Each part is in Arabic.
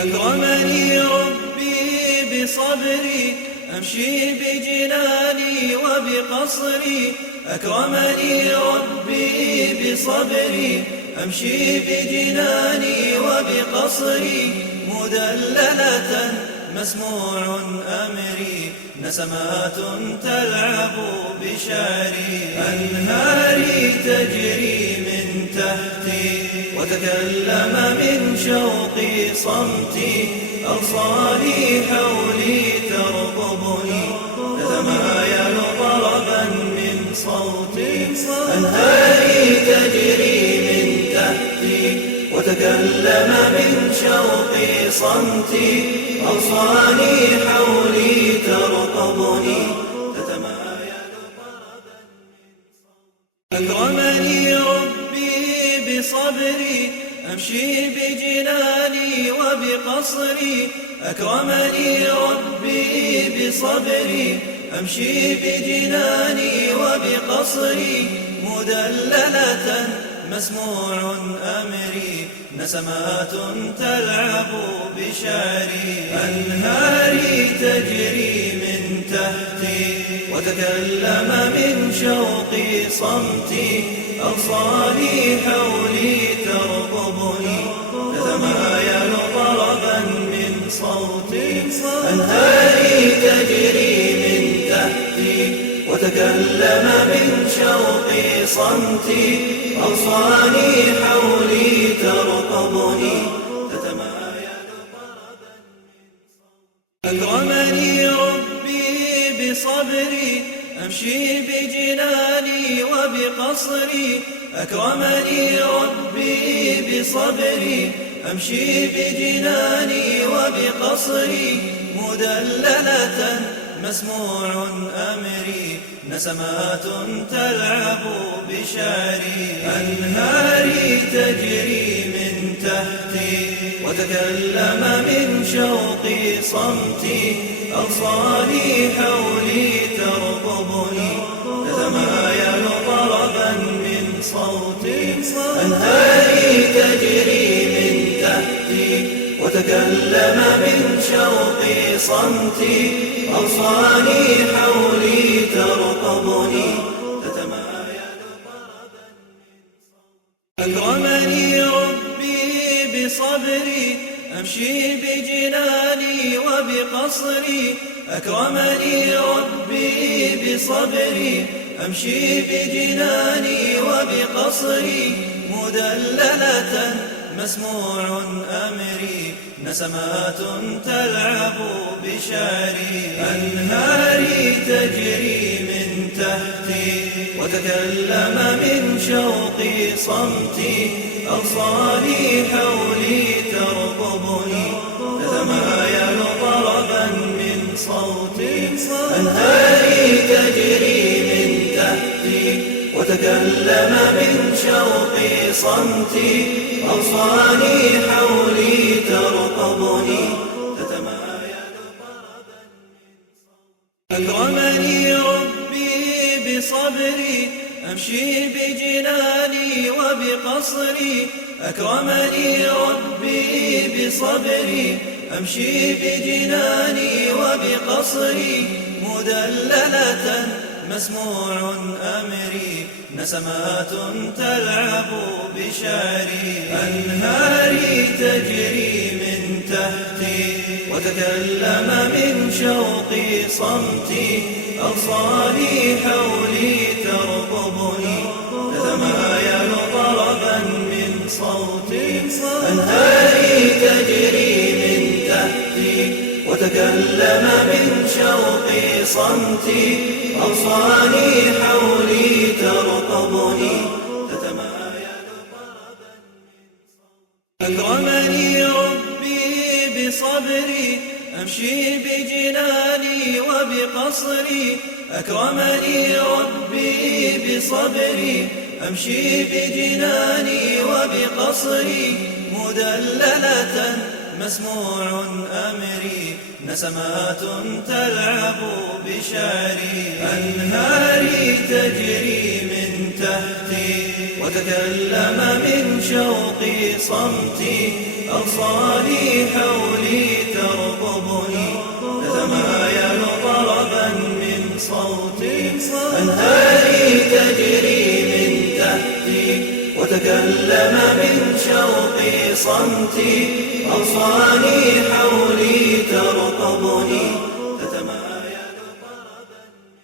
أكرمني ربي بصبري أمشي بجناني وبقصري. أكرمني ربي بصبري أمشي بجناني وبقصري. مدللة مسموع أمري نسمات تلعب بشعري. أنهاري تجري من تحتي وتكلم من شوقي صمتي. أغصاني حولي ترقبني تتمايل طربا من صوتي. أنهاري تجري من تحتي وتكلم من شوقي صمتي. أغصاني حولي ترقبني تتمايل طربا من صوتي. أكرمني ربي بصبري أمشي بجناني وبقصري. أكرمني ربي بصبري أمشي بجناني وبقصري. مدللة مسموع أمري نسمات تلعب بشعري. أنهاري تجري من تحتي وتكلم من شوقي صمتي. أغصاني حولي ترقبني تتمايل طربا من صوتي. أنهاري تجري من تحتي وتكلم من شوقي صمتي. أغصاني حولي ترقبني تتمايل طربا من صوتي. أكرمني ربي بصبري أمشي بجناني وبقصري. أكرمني ربي بصبري أمشي بجناني وبقصري. مدللة مسموع أمري نسمات تلعب بشعري. أنهاري تجري من تحتي وتكلم من شوقي صمتي. أغصاني حولي ترقبني تتمايل طربا من صوتي. أنهاري تجري من تحتي وتكلم من شوقي صمتي. أغصاني حولي ترقبني تتمايل طربا من صوتي. أكرمني ربي بصبري أمشي بجناني وبقصري. أكرمني ربي بصبري أمشي بجناني وبقصري. مدللة مسموع أمري نسمات تلعب بشعري. أنهاري تجري من تحتي وتكلم من شوقي صمتي. أغصاني حولي ترقبني تتمايل طربا من صوتي. أنهاري تجري من تحتي وتكلم من شوقي صمتي. أغصاني حولي ترقبني تتمايل طربا من صوتي. أكرمني ربي بصبري أمشي بجناني وبقصري. أكرمني ربي بصبري أمشي بجناني وبقصري. مدللة مسموع أمري نسمات تلعب بشعري. أنهاري تجري من تحتي وتكلم من شوقي صمتي. أغصاني حولي ترقبني تتمايل طربا من صوتي. أنهاري تجري من تحتي وتكلم من شوقي صمتي. أغصاني حولي ترقبني تتمايل طربا من صوتي. أكرمني ربي بصبري أمشي بجناني وبقصري. أكرمني ربي بصبري أمشي بجناني وبقصري. مدللة مسموع أمري نسمات تلعب بشعري. أنهاري تجري من تحتي وتكلم من شوقي صمتي. أغصاني حولي وتكلم من شوق صمتي، أوصاني حولي ترقبني تتمايل طربا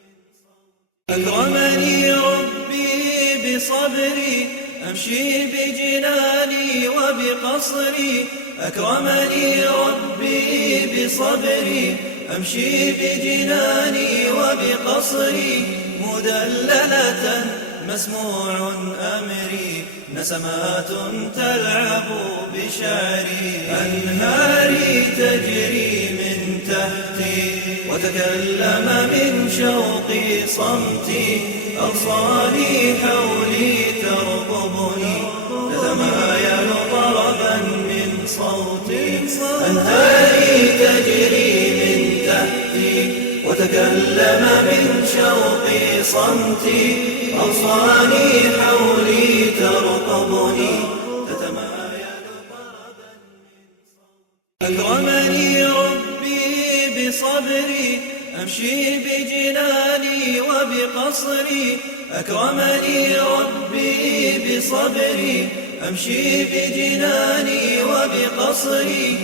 من صوتي. أكرمني ربي بصبري أمشي بجناني وبقصري، أكرمني ربي بصبري أمشي بجناني وبقصري، مدللة مسموع أمري نسمات تلعب بشعري، أنهاري تجري من تحتي وتكلم من شوق صمتي، أغصاني حولي ترقبني تتمايل طربا من صوتي، أنهاري تجري من تحتي وتكلم من شوق صمتي، أوصاني حولي ترقبني تتمايل طربا من صوتي. أكرمني ربي بصبري أمشي بجناني وبقصري، أكرمني ربي بصبري أمشي بجناني وبقصري.